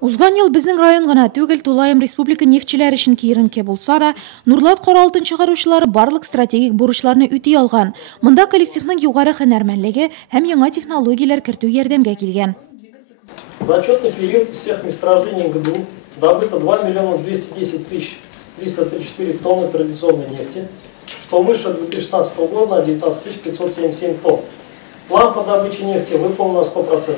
Узган ел безнең район гына түгел, тулайым республика нефтчеләр өчен киеренке булса да, Нурлат коралтын чыгаручылары барлык стратегик бурычларны үти алган. Монда коллективның югары һөнәрмәнлеге һәм яңа технологияләр кертү ярдәмгә килгән. За отчетный период всех месторождений ГДУ добыто 2 миллиона 210 тысяч 334 тонны традиционной нефти, что выше 2016 года на 19 577 тонн. План по добыче нефти выполнен на 100%.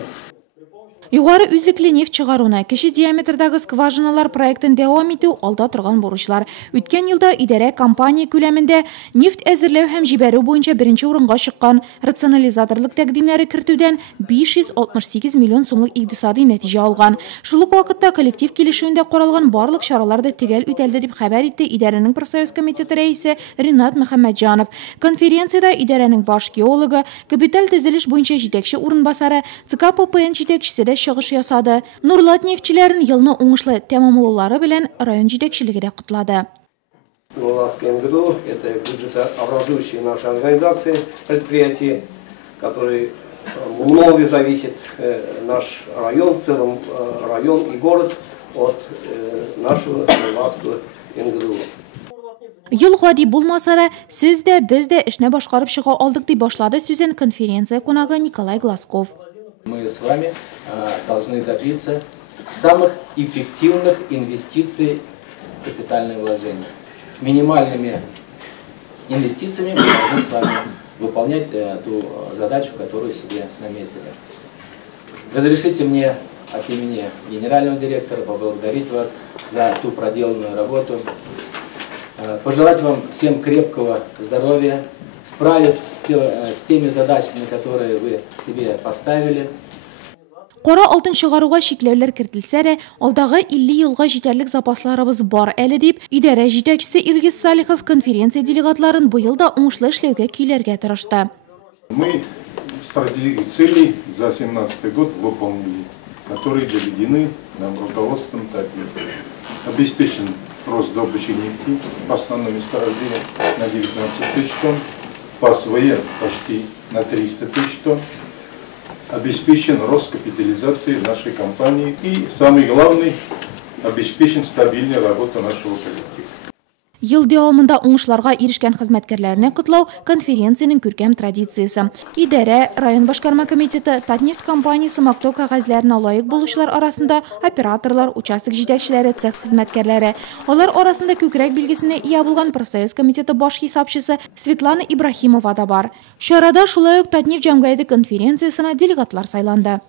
Югары үзлекле нефть чыгаруна, кече диаметрдагы скважиналар проектын дәвам итү алда торган бурычлар. Үткән елда идарә компания күләмендә нефть әзерләү һәм җибәрү буенча беренче урынга чыккан, рационализаторлык тәкъдимнәре кертүдән 568 миллион сумлык икътисади нәтиҗә алган. Шул ук вакытта коллектив килешүендә каралган барлык чаралар да төгәл үтәлде дип хәбәр итте идарәнең профсоюз комитеты рәисе Ринат Мөхәммәтҗанов. Конференциядә идарәнең баш геологы, капиталь төзелеш буенча җитәкче урынбасары, ЦК ППН җитәкчесе дә чыгыш ясады. Нурлат нефтчеләрен елны уңышлы тәмамлаулары белән район җитәкчелеге дә кутлады. Нурлатское МГДУ – это бюджетообразующие наши организации, предприятия, которые много зависит наш район, в целом район и город от нашего Нурлатского МГДУ. Ел гади булмаса да, сез дә, без дә эшне башкарып чыга алдык дип башлады сүзен конференция кунагы Николай Глазков. Мы с вами должны добиться самых эффективных инвестиций в капитальные вложения. С минимальными инвестициями мы должны с вами выполнять ту задачу, которую себе наметили. Разрешите мне от имени генерального директора поблагодарить вас за ту проделанную работу, пожелать вам всем крепкого здоровья, справиться с теми задачами, которые вы себе поставили. Кара алтын чыгаруга шикләүләр кертелсә дә, алдагы 50 елга җитәрлек запасларыбыз бар әле дип, идарә җитәкчесе Илгиз Салихов конференция делегатларын быел да уңышлы эшләүгә көйләргә тырышты. Мы стратегические цели за 2017 год выполнили, которые доведены нам руководством Татнефти. Обеспечен рост добычи нефти по основным месторождениям на 19 тысяч тонн, по СВР почти на 300 тысяч тонн. Обеспечен рост капитализации нашей компании и, самый главный, обеспечен стабильная работа нашего коллектива. Ел дәвамында уңышларга ирешкән хезмәткәрләрне котлау конференциянең күркәм традициясе. Идарә, район башкарма комитеты, Татнефть компаниясе мактау кәгазьләренә лаек булучылар арасында операторлар, участок җитәкчеләре, цех хезмәткәрләре. Алар арасында күкрәк билгесенә ия булган профсоюз комитеты баш хисапчысы Светлана Ибрахимова да бар. Чарада шулай ук Татнефть җәмгыяте конференциясенә делегатлар сайланды.